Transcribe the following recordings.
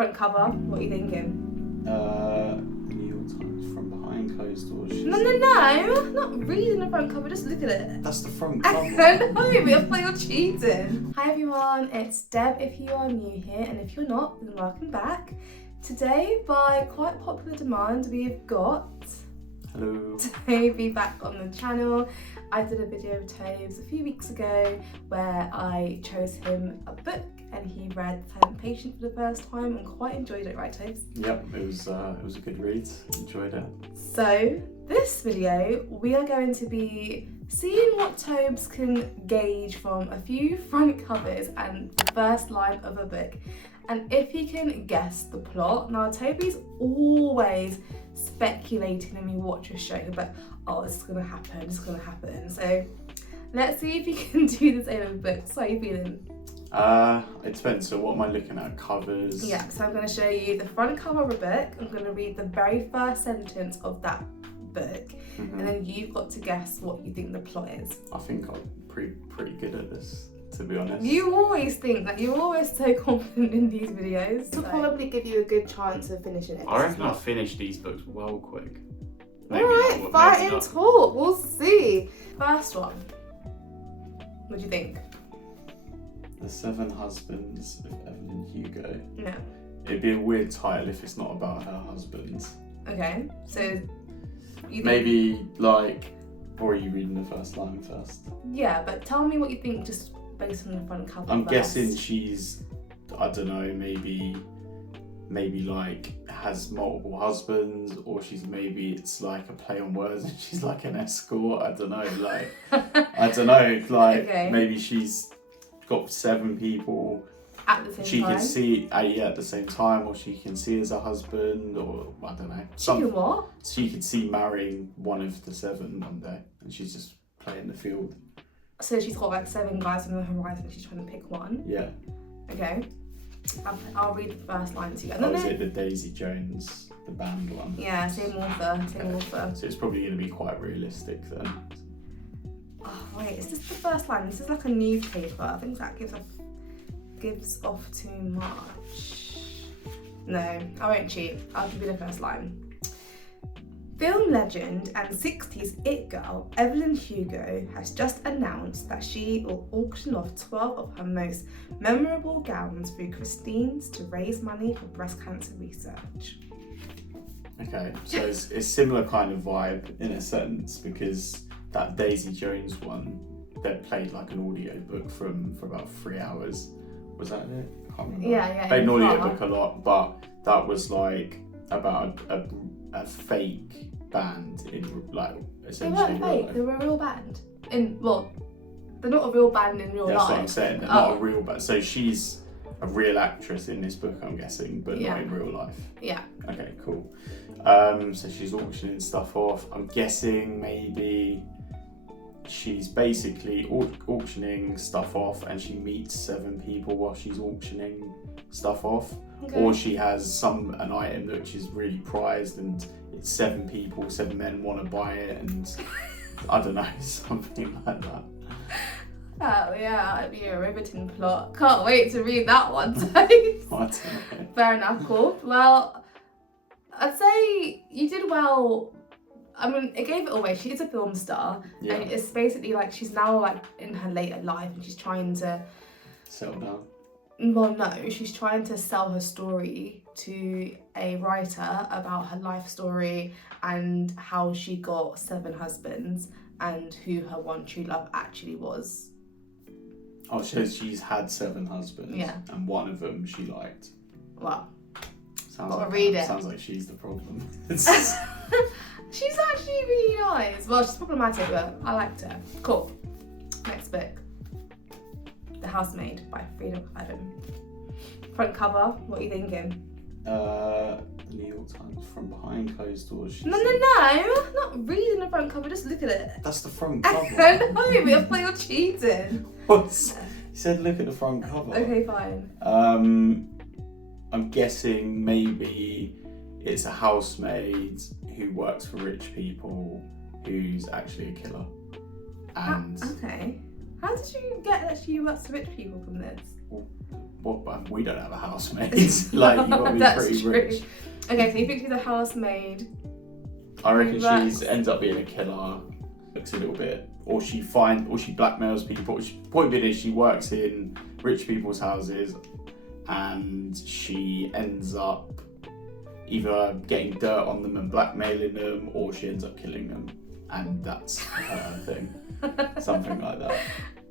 Front cover, what are you thinking? New York Times from behind closed doors. No, not reading the front cover, just look at it. That's the front cover. No, but I thought you're cheating. Hi everyone, it's Deb if you are new here, and if you're not, then welcome back. Today, by quite popular demand, we've got Hello. Toby back on the channel. I did a video of Tobes a few weeks ago where I chose him a book and he read Silent Patient for the first time and quite enjoyed it, right Tobes? Yep, it was a good read. Enjoyed it. So this video we are going to be seeing what Tobes can gauge from a few front covers and the first line of a book, and if he can guess the plot. Now Toby's always speculating when we watch a show, but oh, this is gonna happen. So let's see if he can do this over books. How are you feeling? It depends. So what am I looking at? Covers? Yeah, so I'm going to show you the front cover of a book. I'm going to read the very first sentence of that book, and then you've got to guess what you think the plot is. I think I'm pretty good at this, to be honest. You always think that you're always so confident in these videos. This will probably give you a good chance of finishing it. I reckon I'll finish these books well quick. Alright, fight and talk, we'll see. First one. What do you think? The Seven Husbands of Evelyn Hugo. No. It'd be a weird title if it's not about her husband. Okay, so you think... Maybe like, or are you reading the first line first? Yeah, but tell me what you think just based on the front cover. I'm first. guessing she's, I don't know, maybe like has multiple husbands, or maybe it's like a play on words and she's like an escort. I don't know, like Okay. Maybe she's got 7 people at the same she time. can see at the same time, or she can see as a husband, or I don't know. She can what? She could see marrying one of the 7 one day, and she's just playing the field. So she's got like 7 guys on the horizon. She's trying to pick one. Yeah. Okay. I'll read the first line to you. Oh, is it the Daisy Jones, the band one? Yeah, same author. So it's probably going to be quite realistic then. Oh wait, is this the first line? This is like a newspaper. I think that gives off too much. No, I won't cheat. I'll give you the first line. Film legend and 60s it girl Evelyn Hugo has just announced that she will auction off 12 of her most memorable gowns through Christine's to raise money for breast cancer research. Okay, so it's similar kind of vibe in a sense, because that Daisy Jones one, they played like an audio book for about 3 hours. Was that it? I can't remember. Yeah. Played an audio book a lot, but that was like about a fake band in like essentially. They weren't fake. They were a real band. They're not a real band in real life. That's what I'm saying. They're not a real band. So she's a real actress in this book, I'm guessing, but not in real life. Yeah. Okay, cool. So she's auctioning stuff off. I'm guessing maybe she's basically auctioning stuff off, and she meets 7 people while she's auctioning stuff off. Okay. Or she has an item which is really prized, and it's 7 people, 7 men want to buy it, and I don't know, something like that. Oh yeah, that'd be a riveting plot. Can't wait to read that one. I don't know. Fair enough, cool. Well, I'd say you did well. I mean, it gave it away. She is a film star, and it's basically like she's now like in her later life, and she's trying to settle down. Well, no, she's trying to sell her story to a writer about her life story and how she got 7 husbands and who her one true love actually was. Oh, so she's had 7 husbands, and one of them she liked. Wow. Sounds like she's the problem. She's actually really nice. Well, she's problematic, but I liked her. Cool. Next book. The Housemaid by Freedom Adam. Front cover, what are you thinking? The New York Times from behind closed doors. No, not reading the front cover, just look at it. That's the front cover. No, but I thought you're cheating. What? You said look at the front cover. Okay, fine. I'm guessing maybe it's a housemaid who works for rich people who's actually a killer. And okay. How did you get that she works for rich people from this? But we don't have a housemaid. Like, you've got to be That's pretty true. rich. Okay, so you think she's a housemaid. I reckon Works. she ends up being a killer. Looks a little bit, or she blackmails people. Point being is, she works in rich people's houses, and she ends up either getting dirt on them and blackmailing them, or she ends up killing them, and that's her thing. Something like that.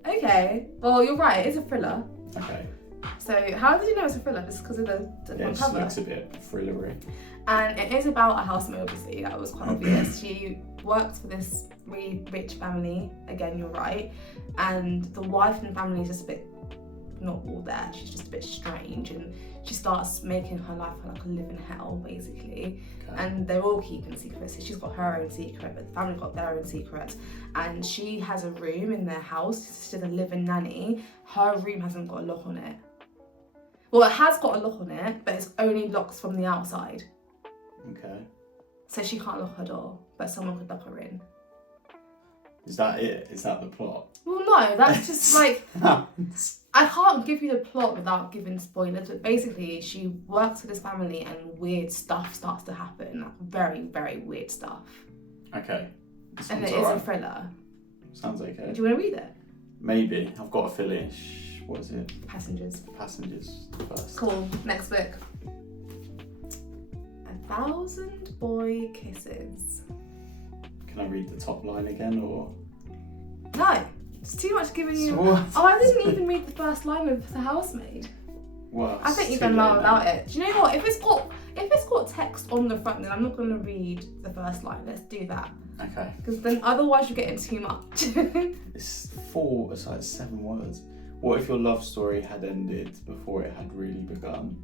Okay, well, you're right, it's a thriller. Okay. So how did you know it's a thriller? Just because of the Yeah, one it just cover? looks a bit thrillery. And it is about a housemaid, obviously, that was quite obvious. She works for this really rich family, again, you're right, and the wife and family is just a bit not all there, she's just a bit strange, and she starts making her life like a living hell, basically. Okay. And they're all keeping secrets. So she's got her own secret, but the family got their own secret. And she has a room in their house, she's a living nanny. Her room hasn't got a lock on it. Well, it has got a lock on it, but it's only locks from the outside. Okay. So she can't lock her door, but someone could lock her in. Is that it? Is that the plot? Well, no, that's just like, I can't give you the plot without giving spoilers, but basically she works for this family and weird stuff starts to happen, like very, very weird stuff. Okay. And it is a thriller. Sounds okay. Do you want to read it? Maybe. I've got to finish. What is it? Passengers. Passengers first. Cool. Next book. 1,000 Boy Kisses. Can I read the top line again, or? No, it's too much giving you. So what? Oh, I didn't even read the first line of the housemaid. Well, I think you've done well without it. Do you know what? If it's got text on the front, then I'm not going to read the first line. Let's do that. Okay. Because then otherwise you're getting too much. It's like 7 words. What if your love story had ended before it had really begun?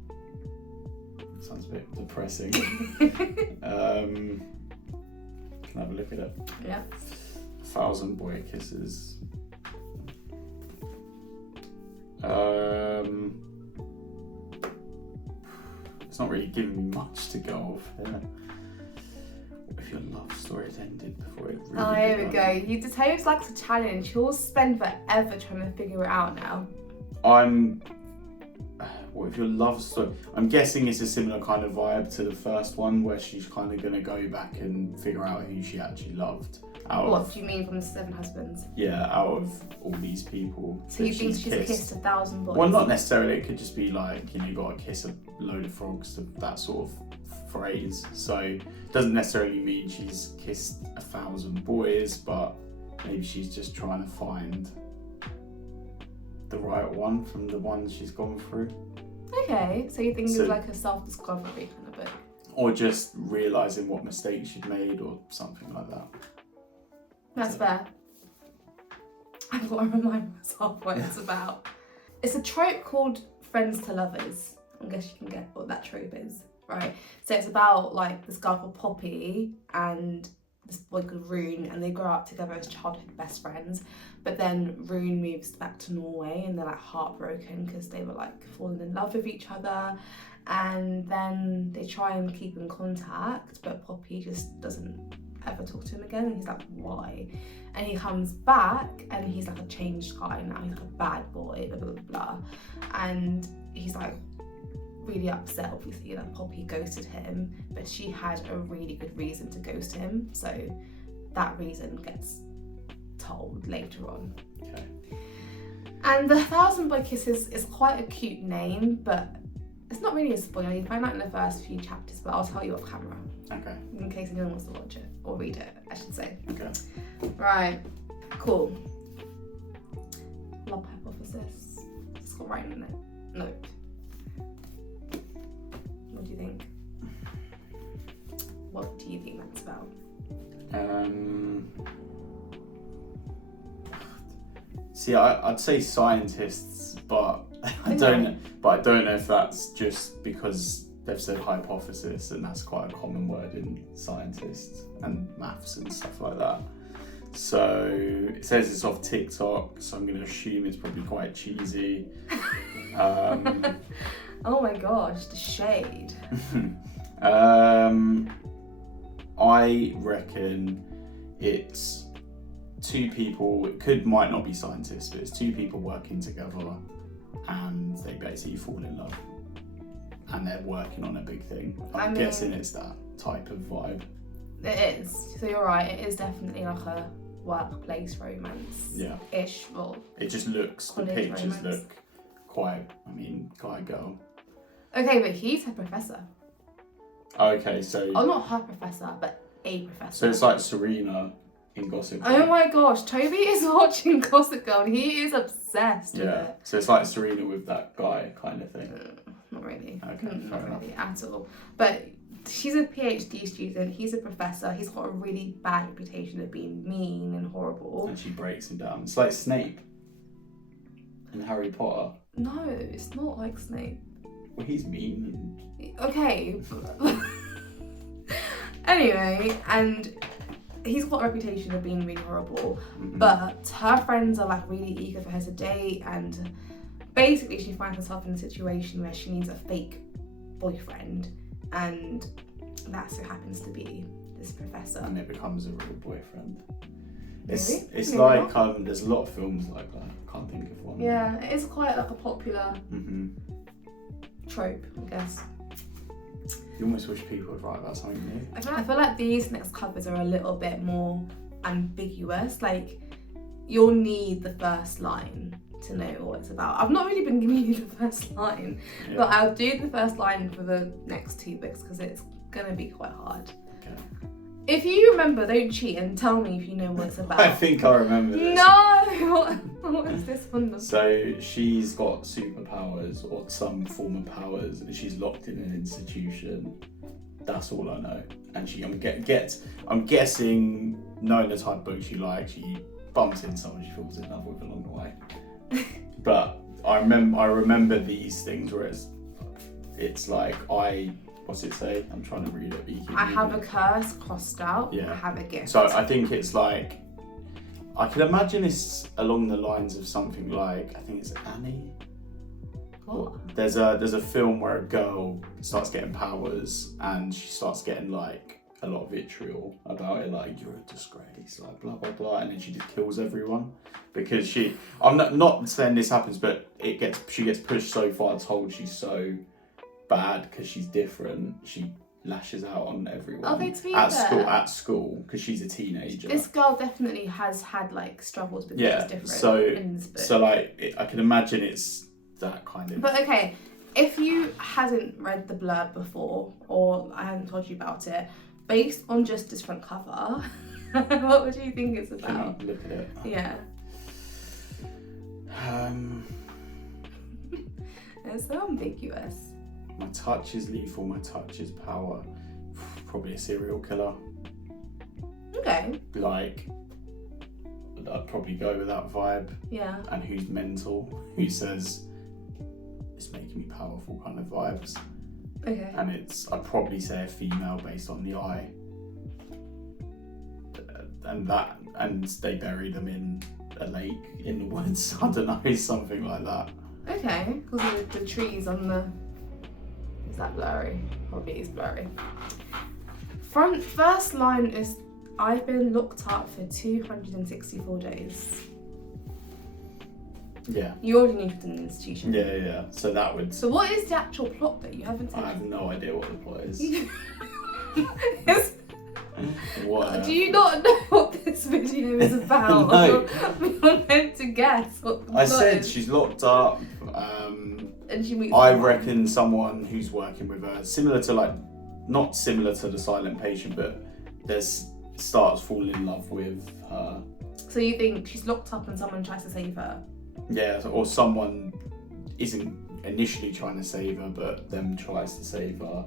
Sounds a bit depressing. Can I have a look at it? Yeah. 1,000 Boy Kisses. It's not really giving me much to go off here. What if your love story had ended before it really Oh, here we begun? go. You Detectives likes a challenge. He'll spend forever trying to figure it out now. What if your love story? I'm guessing it's a similar kind of vibe to the first one, where she's kind of going to go back and figure out who she actually loved. What do you mean from the 7 husbands? Yeah, out of all these people. So you think she's kissed 1,000 boys? Well, not necessarily. It could just be like, you got to kiss a load of frogs, that sort of phrase. So it doesn't necessarily mean she's kissed 1,000 boys, but maybe she's just trying to find the right one from the ones she's gone through. Okay, so you think it's like a self-discovery kind of book? Or just realising what mistakes she'd made or something like that. That's fair. I've got to remind myself what it's about. It's a trope called friends to lovers. I guess you can get what that trope is, right? So it's about like this girl called Poppy and this boy called Rune, and they grow up together as childhood best friends. But then Rune moves back to Norway and they're like heartbroken because they were like falling in love with each other. And then they try and keep in contact, but Poppy just doesn't ever talk to him again, and he's like, why? And he comes back and he's like a changed guy now, he's like a bad boy, blah blah blah, and he's like really upset obviously that Poppy ghosted him, but she had a really good reason to ghost him, so that reason gets told later on. Okay. And the 1,000 Boy Kisses is quite a cute name, but it's not really a spoiler. You find out in the first few chapters, but I'll tell you off camera. Okay. In case anyone wants to watch it, or read it, I should say. Okay. Right, cool. Love hypothesis. It's got writing in it. Nope. What do you think? What do you think that's about? See, I'd say scientists, but I don't know if that's just because they've said hypothesis, and that's quite a common word in scientists and maths and stuff like that. So it says it's off TikTok, so I'm going to assume it's probably quite cheesy. Oh my gosh, the shade. I reckon it's 2 people. Might not be scientists, but it's 2 people working together and they basically fall in love. And they're working on a big thing. I'm I mean, guessing it's that type of vibe. It is. So you're right. It is definitely like a workplace romance. Yeah. Ish. Well. It just looks. The College pictures romance. look quite. I mean, guy girl. Okay, but he's her professor. Okay, so. Oh, not her professor, but a professor. So it's like Serena in Gossip Girl. Oh my gosh, Toby is watching Gossip Girl and he is obsessed with Yeah. it. So it's like Serena with that guy kind of thing. Not really. Okay, fair Not enough. really at all. But she's a PhD student, he's a professor, he's got a really bad reputation of being mean and horrible. And she breaks him down. It's like Snape in Harry Potter. No, it's not like Snape. Well, he's mean. Okay. Anyway, and he's got a reputation of being really horrible, but her friends are like really eager for her to date, and basically she finds herself in a situation where she needs a fake boyfriend, and that's who happens to be this professor. And it becomes a real boyfriend. Really? It's Maybe like not. there's a lot of films like that. I can't think of one. Yeah, it is quite like a popular trope, I guess. You almost wish people would write about something new. I feel like these next covers are a little bit more ambiguous. Like, you'll need the first line to know what it's about. I've not really been giving you the first line, Yeah. but I'll do the first line for the next two books because it's gonna be quite hard. Okay. If you remember, don't cheat and tell me if you know what it's about. I think I remember this. No! What is this one? So she's got superpowers or some form of powers, and she's locked in an institution. That's all I know. And I'm guessing, knowing the type of book she likes, she bumps into someone she falls in love with along the way. But I remember these things where it's like what's it say? I'm trying to read it. But you keep I have a reading curse crossed out. Yeah. I have a gift. So I think it's like, I can imagine it's along the lines of something like, I think it's Annie. What? There's a film where a girl starts getting powers and she starts getting like a lot of vitriol about it, like you're a disgrace, like blah blah blah, and then she just kills everyone because I'm not saying this happens, but she gets pushed so far, told she's so bad because she's different, she lashes out on everyone. Okay, to be at fair, school because she's a teenager. this girl definitely has had like struggles because Yeah, she's different in this book. so like I can imagine it's that kind of. But okay, if you hadn't read the blurb before or I hadn't told you about it, based on just this front cover, what would you think it's about? Can you look at it? Yeah. It's so ambiguous. My touch is lethal, my touch is power. Probably a serial killer. Okay. Like, I'd probably go with that vibe. Yeah. And who's mental, who says, it's making me powerful kind of vibes. Okay. And I'd probably say a female based on the eye. And they bury them in a lake in the woods. I don't know, something like that. Okay, because of the trees on the... Is that blurry? Probably is blurry. First line is, I've been locked up for 264 days. Yeah. You already knew it was an institution. Yeah. So that would... So what is the actual plot that you haven't I have seen? no idea what the plot is. What? Do you not know what this video is about? No. You're meant to guess what the I plot said is. she's locked up. And she meets I someone. reckon someone who's working with her, similar to not similar to the silent patient, but starts falling in love with her. So you think she's locked up and someone tries to save her? Yeah, or someone isn't initially trying to save her, but then tries to save her.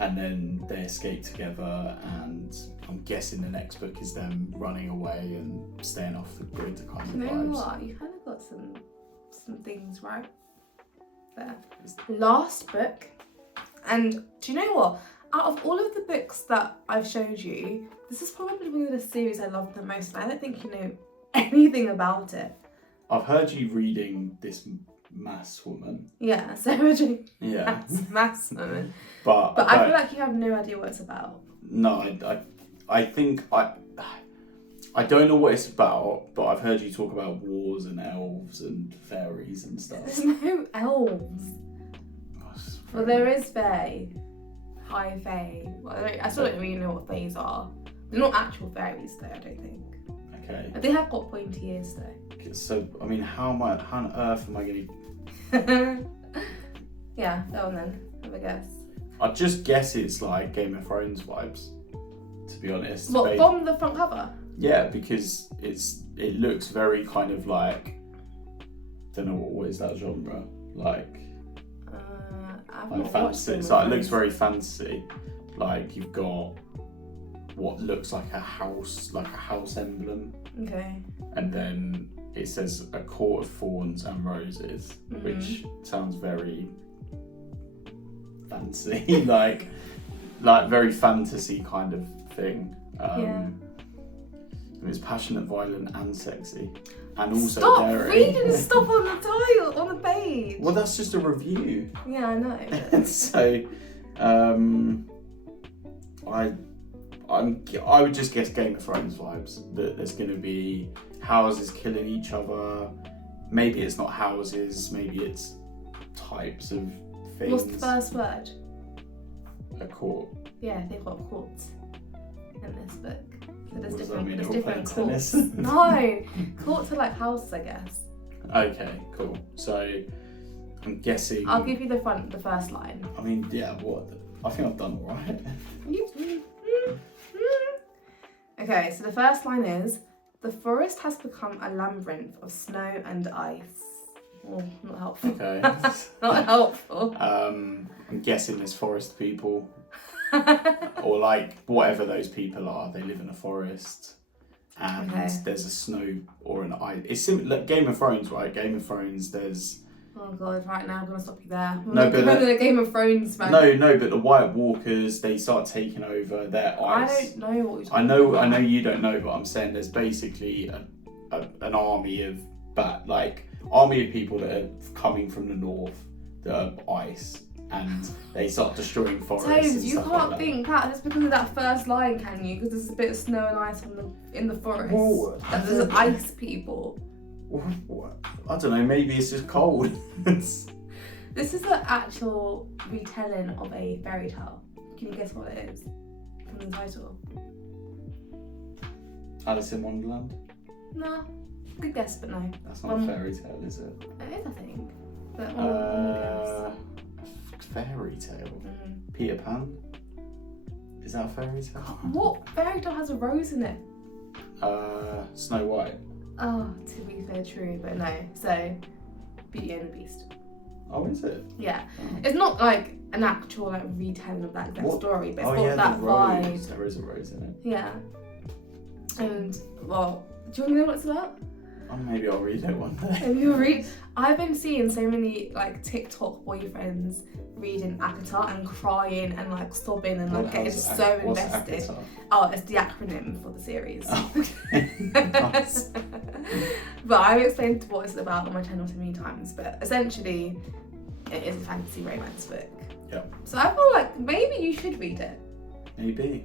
And then they escape together, and I'm guessing the next book is them running away and staying off the grid kind of You know vibes. what? You kind of got some things right there. Last book, and do you know what? Out of all of the books that I've showed you, this is probably one of the series I love the most, and I don't think you know anything about it. I've heard you reading this Mass Woman. Yeah, Sarah Jane Yeah. Mass Woman. But I feel like you have no idea what it's about. No, I think I don't know what it's about, but I've heard you talk about wars and elves and fairies and stuff. There's no elves. Well, there is fae. High fae. Well, I still don't really know what faes are. They're not actual fairies though, I don't think. Okay. They have got pointy ears though. So, I mean, how on earth am I going to... Yeah, go on then. Have a guess. I'd just guess it's like Game of Thrones vibes, to be honest. What, from the front cover? Yeah, because it looks very kind of like... don't know what is that genre? Like fantasy. It looks very fantasy. Like you've got what looks like a house emblem. Okay. And then it says a court of thorns and roses, which sounds very fancy, like very fantasy kind of thing. And it's passionate, violent, and sexy, and also Stop daring. reading stuff on the title on the page. Well, that's just a review. Yeah, I know. So, I would just guess Game of Thrones vibes. That there's going to be houses killing each other. Maybe it's not houses. Maybe it's types of things. What's the first word? A court. Yeah, they've got courts in this book. So there's What does that mean? there's You're different playing courts. tennis? No, courts are like houses, I guess. Okay, cool. So, I'm guessing. I'll give you the first line. I mean, yeah. What? I think I've done all right. Okay, so the first line is: the forest has become a labyrinth of snow and ice. Oh, not helpful. Okay. Not helpful. I'm guessing there's forest people, or like whatever those people are. They live in a forest, and there's a snow or an ice. It's similar. Game of Thrones, right? Game of Thrones. There's. Oh god! Right now, I'm gonna stop you there. No, but the Game of Thrones, man. No, but the White Walkers, they start taking over their ice. I don't know what you're talking about. I know you don't know, but I'm saying there's basically an army of people that are coming from the north that are ice, and they start destroying forests. Toes, you can't think that just because of that first line, can you? Because there's a bit of snow and ice in the forest. Whoa. And there's ice people. What? I don't know, maybe it's just cold. This is an actual retelling of a fairy tale. Can you guess what it is from the title? Alice in Wonderland? No. Good guess, but no. That's not a fairy tale, is it? It is, I think. But one fairy tale? Peter Pan? Is that a fairy tale? What fairy tale has a rose in it? Snow White. Oh, to be fair, true, but no. So, Beauty and the Beast. Oh, is it? Yeah. It's not like an actual retelling of that exact story, but it's got that vibe. There is a rose in it. Yeah. And, well, do you want to know what it's about? Oh, maybe I'll read it one day. Maybe you'll read. I've been seeing so many TikTok boyfriends reading ACOTAR and crying and sobbing and getting so invested. ACOTAR? Oh, it's the acronym for the series. Oh, okay. Nice. But I've explained what it's about on my channel so many times. But essentially, it is a fantasy romance book. Yeah. So I feel like maybe you should read it. Maybe.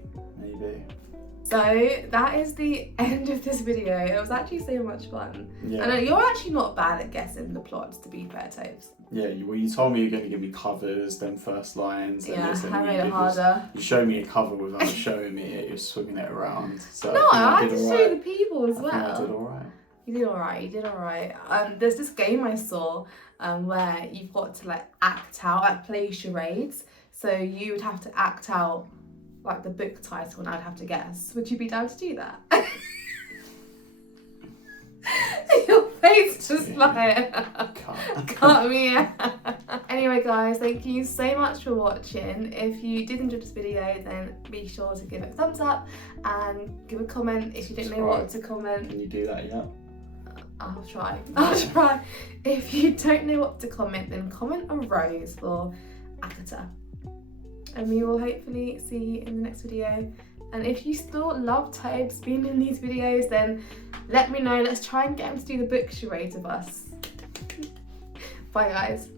So that is the end of this video. It was actually so much fun. Yeah. And you're actually not bad at guessing the plots, to be fair, Tobes. Yeah, well, you told me you're going to give me covers, then first lines. Yeah, I made it harder. You showed me a cover without showing me it. You're swinging it around. So no, I had to show you the people as well. I did alright. You did alright. There's this game I saw where you've got to act out, play charades. So you would have to act out the book title and I'd have to guess. Would you be down to do that? Your face just cut me out. Anyway guys, thank you so much for watching. If you did enjoy this video, then be sure to give it a thumbs up and give a comment if you don't know what to comment. Can you do that yet? I'll try. If you don't know what to comment, then comment a rose for ACOTAR. And we will hopefully see you in the next video. And if you still love Tobes being in these videos, then let me know. Let's try and get him to do the book charades with us. Bye guys.